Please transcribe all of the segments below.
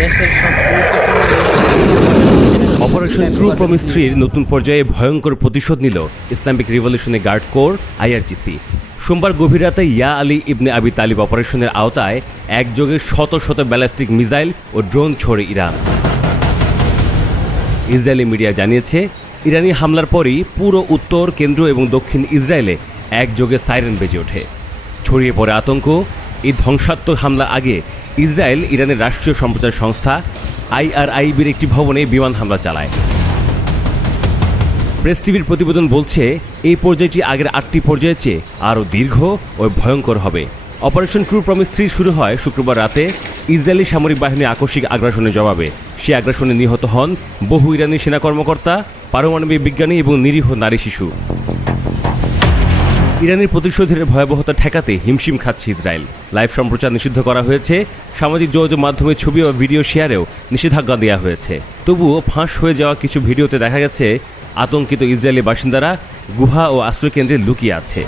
দেশের সব গুরুত্বপূর্ণ অপারেশন ট্রু প্রমিস 3-র নতুন পর্যায়ে ভয়ঙ্কর প্রতিশোধ নিল Islamic revolutionary guard corps IRGC. সোমবার গভীর রাতে ইয়া আলী ইবনে আবি তালিব অপারেশনের আওতায় একযোগে শত শত ব্যালিস্টিক মিসাইল ও ড্রোন ছোড়ে ইরান। ইসরায়েলি মিডিয়া জানিয়েছে, ইরানি হামলার পরই পুরো উত্তর, কেন্দ্র এবং দক্ষিণ ইসরায়েলে একযোগে সাইরেন বেজে ওঠে। ছড়িয়ে পড়ে আতঙ্ক। এই ধ্বংসাত্মক হামলা আগে ইসরায়েল ইরানের রাষ্ট্রীয় সম্প্রচার সংস্থা IRIBর একটি ভবনে বিমান হামলা চালায়। প্রেস টিভির প্রতিবেদন বলছে, এই পর্যায়টি আগের 8টি পর্যায়ের চেয়ে আরও দীর্ঘ ও ভয়ঙ্কর হবে। অপারেশন ট্রু প্রমিস 3 শুরু হয় শুক্রবার রাতে ইসরায়েলি সামরিক বাহিনীর আকস্মিক আগ্রাসনের জবাবে। সে আগ্রাসনে নিহত হন বহু ইরানি সেনা কর্মকর্তা, পারমাণবিক বিজ্ঞানী এবং নিরীহ নারী শিশু। ইরানের প্রতিশোধের ভয়াবহতা ঠেকাতে হিমশিম খাচ্ছে ইসরায়েল। লাইভ সম্প্রচার নিষিদ্ধ করা হয়েছে। সামাজিক যোগাযোগ মাধ্যমে ছবি ও ভিডিও শেয়ারেও নিষেধাজ্ঞা দেওয়া হয়েছে। তবুও ফাঁস হয়ে যাওয়া কিছু ভিডিওতে দেখা গেছে আতঙ্কিত ইসরায়েলি বাসিন্দারা গুহা ও আশ্রয়কেন্দ্রে লুকিয়ে আছে।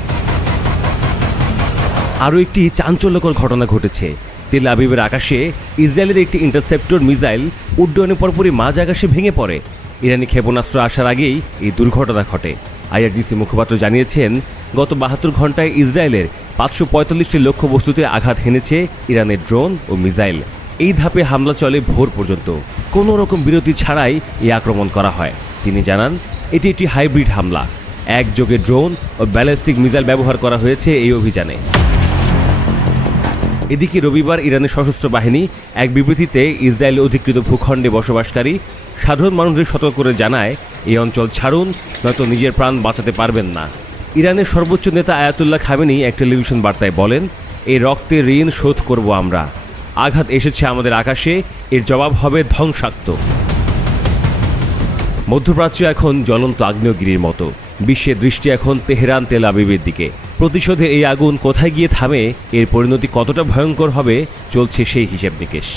আরও একটি চাঞ্চল্যকর ঘটনা ঘটেছে। তেল আবিবের আকাশে ইসরায়েলের একটি ইন্টারসেপ্টর মিসাইল উড্ডয়নের পরপরই মাঝ আকাশে ভেঙে পড়ে। ইরানি ক্ষেপণাস্ত্র আসার আগেই এই দুর্ঘটনা ঘটে। আইআরজিসি মুখপাত্র জানিয়েছেন, গত 72 ঘন্টায় ইসরায়েলের 545টি লক্ষ্যবস্তুতে আঘাত হেনেছে ইরানের ড্রোন ও মিসাইল। এই ধাপে হামলা চলে ভোর পর্যন্ত। কোনো রকম বিরতি ছাড়াই এই আক্রমণ করা হয়। তিনি জানান, এটি একটি হাইব্রিড হামলা। একযোগে ড্রোন ও ব্যালিস্টিক মিসাইল ব্যবহার করা হয়েছে এই অভিযানে। এদিকে রবিবার ইরানের সশস্ত্র বাহিনী এক বিবৃতিতে ইসরায়েল অধিকৃত ভূখণ্ডে বসবাসকারী সাধারণ মানুষদের সতর্ক করে জানায়, এই অঞ্চল ছাড়ুন, নয়তো নিজের প্রাণ বাঁচাতে পারবেন না। ইরানের সর্বোচ্চ নেতা আয়াতুল্লাহ খামেনি এক টেলিভিশন বার্তায় বলেন, এই রক্তের ঋণ শোধ করব আমরা। আঘাত এসেছে আমাদের আকাশে, এর জবাব হবে ধ্বংসাত্মক। মধ্যপ্রাচ্য এখন জ্বলন্ত আগ্নেয়গিরির মতো। বিশ্বের দৃষ্টি এখন তেহরান, তেল আবিবের দিকে। প্রতিশোধে এই আগুন কোথায় গিয়ে থামে, এর পরিণতি কতটা ভয়ঙ্কর হবে, চলছে সেই হিসেব নিকেশ।